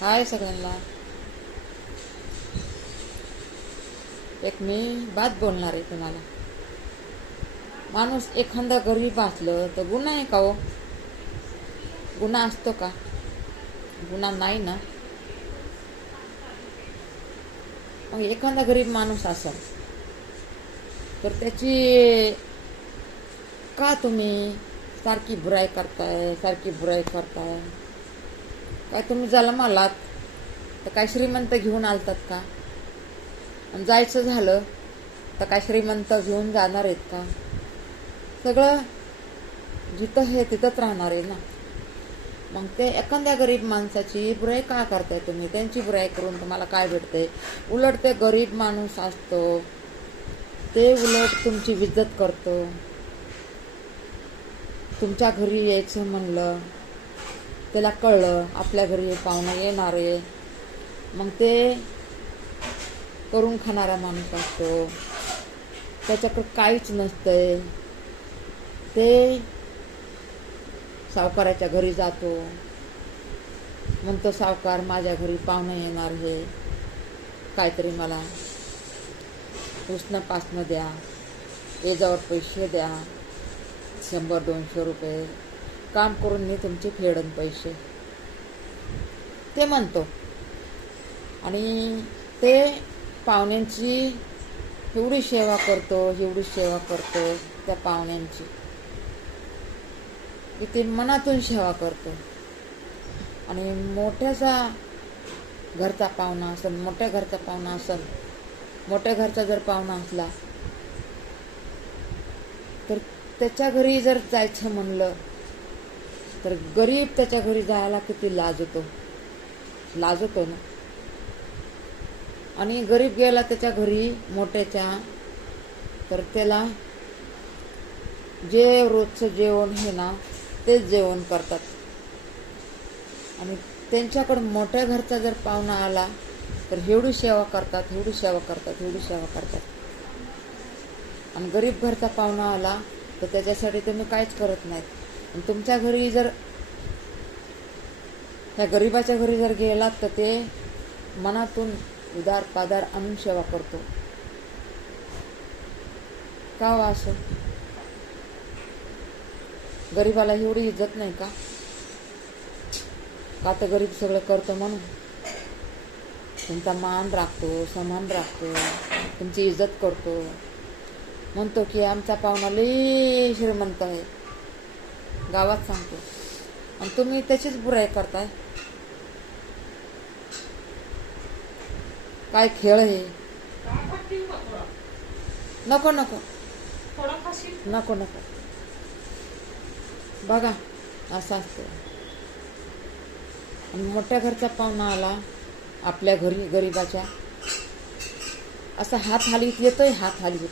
हाय सगळ्यांना. एक मी बात बोलणार आहे तुम्हाला. माणूस एखादा गरीब असलं तर गुन्हा आहे का हो? गुन्हा असतो का? गुन्हा नाही ना. मग एखादा गरीब माणूस असेल तर त्याची का तुम्ही सारखी बुराई करताय, सारखी बुराई करताय? काय तुम्ही जन्मालात तर काय श्रीमंत घेऊन आलतात का? आणि जायचं झालं तर काय श्रीमंत घेऊन जाणार आहेत का? सगळं जिथं हे तिथंच राहणार आहे ना. मग ते एखाद्या गरीब माणसाची बुराई का करताय तुम्ही? त्यांची बुराई करून तुम्हाला काय भेटतंय? उलट ते गरीब माणूस असतो ते उलट तुमची इज्जत करतो. तुमच्या घरी यायचं म्हणलं त्याला कळलं आपल्या घरी पाहुणे येणार आहे, मग ते करून खाणारा माणूस असतो. त्याच्याकडं काहीच नसतंय. ते सावकाराच्या घरी जातो, म्हणतो सावकार माझ्या घरी पाहुणे येणार हे, काहीतरी मला उसनं पासनं द्या, याच्यावर पैसे द्या, 100-200 रुपये काम करून मी तुमचे फेडन पैसे, ते म्हणतो. आणि ते पाहुण्यांची एवढी सेवा करतो, एवढी सेवा करतो त्या पाहुण्यांची, किती मनातून सेवा करतो. आणि मोठ्याचा घरचा पाहुणा असेल, मोठ्या घरचा पाहुणा असेल, मोठ्या घरचा जर पाहुणा असला तर त्याच्या घरी जर जायचं म्हणलं तर गरीब त्याच्या घरी जायला किती लाजतो ना. आणि गरीब गेला त्याच्या घरी मोठ्याच्या तर त्याला जे रोजचं जेवण हे ना तेच जेवण करतात. आणि त्यांच्याकडं मोठ्या घरचा जर पाहुणा आला तर एवढी सेवा करतात, एवढी सेवा करतात, एवढी सेवा करतात. आणि गरीब घरचा पाहुणा आला तर त्याच्यासाठी तुम्ही काहीच करत नाहीत. आणि तुमच्या घरी जर त्या गरीबाच्या घरी जर गेलात तर ते मनातून उदार पादार आणून सेवा करतो. का हो असं? गरीबाला एवढी इज्जत नाही का? का तर गरीब सगळं करतो म्हणून तुमचा मान राखतो, सन्मान राखतो, तुमची इज्जत करतो. म्हणतो की आमचा पाहुणा लई श्रीमंत आहे, गावात सांगतो. आणि तुम्ही त्याचीच बुराई करताय. काय खेळ हे? नको नको नको नको. बघा असं असतं. आणि मोठ्या घरचा पाहुणा आला आपल्या घरी गरीबाच्या, असा हात हालीत येतोय, हात हालीत.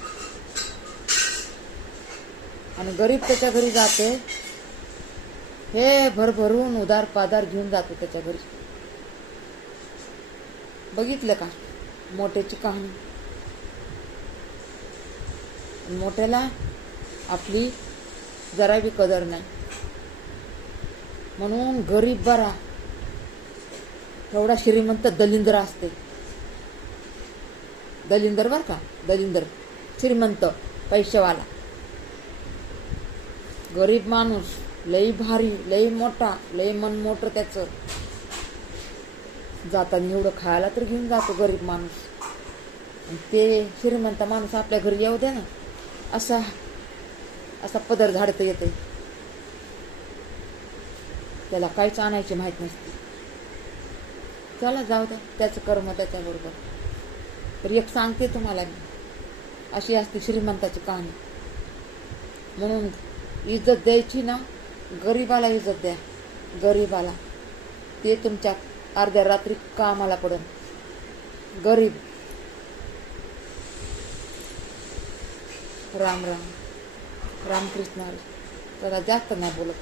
आणि गरीब त्याच्या घरी जाते, हे भरभरून उदार पादार घेऊन जातो त्याच्या घरी. बघितलं का मोठ्याची कहाणी? मोठ्याला आपली जरा बी कदर नाही. म्हणून गरीब बरा, एवढा श्रीमंत दलिंदर असते. दलिंदर बर का, दलिंदर श्रीमंत पैसेवाला. गरीब माणूस लई भारी, लई मोठा, लई मन मोठं त्याचं. जाताना एवढं खायला तर घेऊन जातो गरीब माणूस. आणि ते श्रीमंत माणूस आपल्या घरी येऊ द्या ना, असा असा पदर झाडत येते. त्याला काहीच आणायची माहीत नसते. चला जाऊ द्या, त्याचं कर्म त्याच्याबरोबर. तर एक सांगते तुम्हाला मी, अशी असते श्रीमंताची कहाणी. म्हणून इज्जत द्यायची ना, गरीबाला इज्जत द्या. गरीबाला ते तुमच्या अर्ध्या रात्री कामाला पडन. गरीब. राम राम. रामकृष्ण. जरा जास्त नाही बोलत.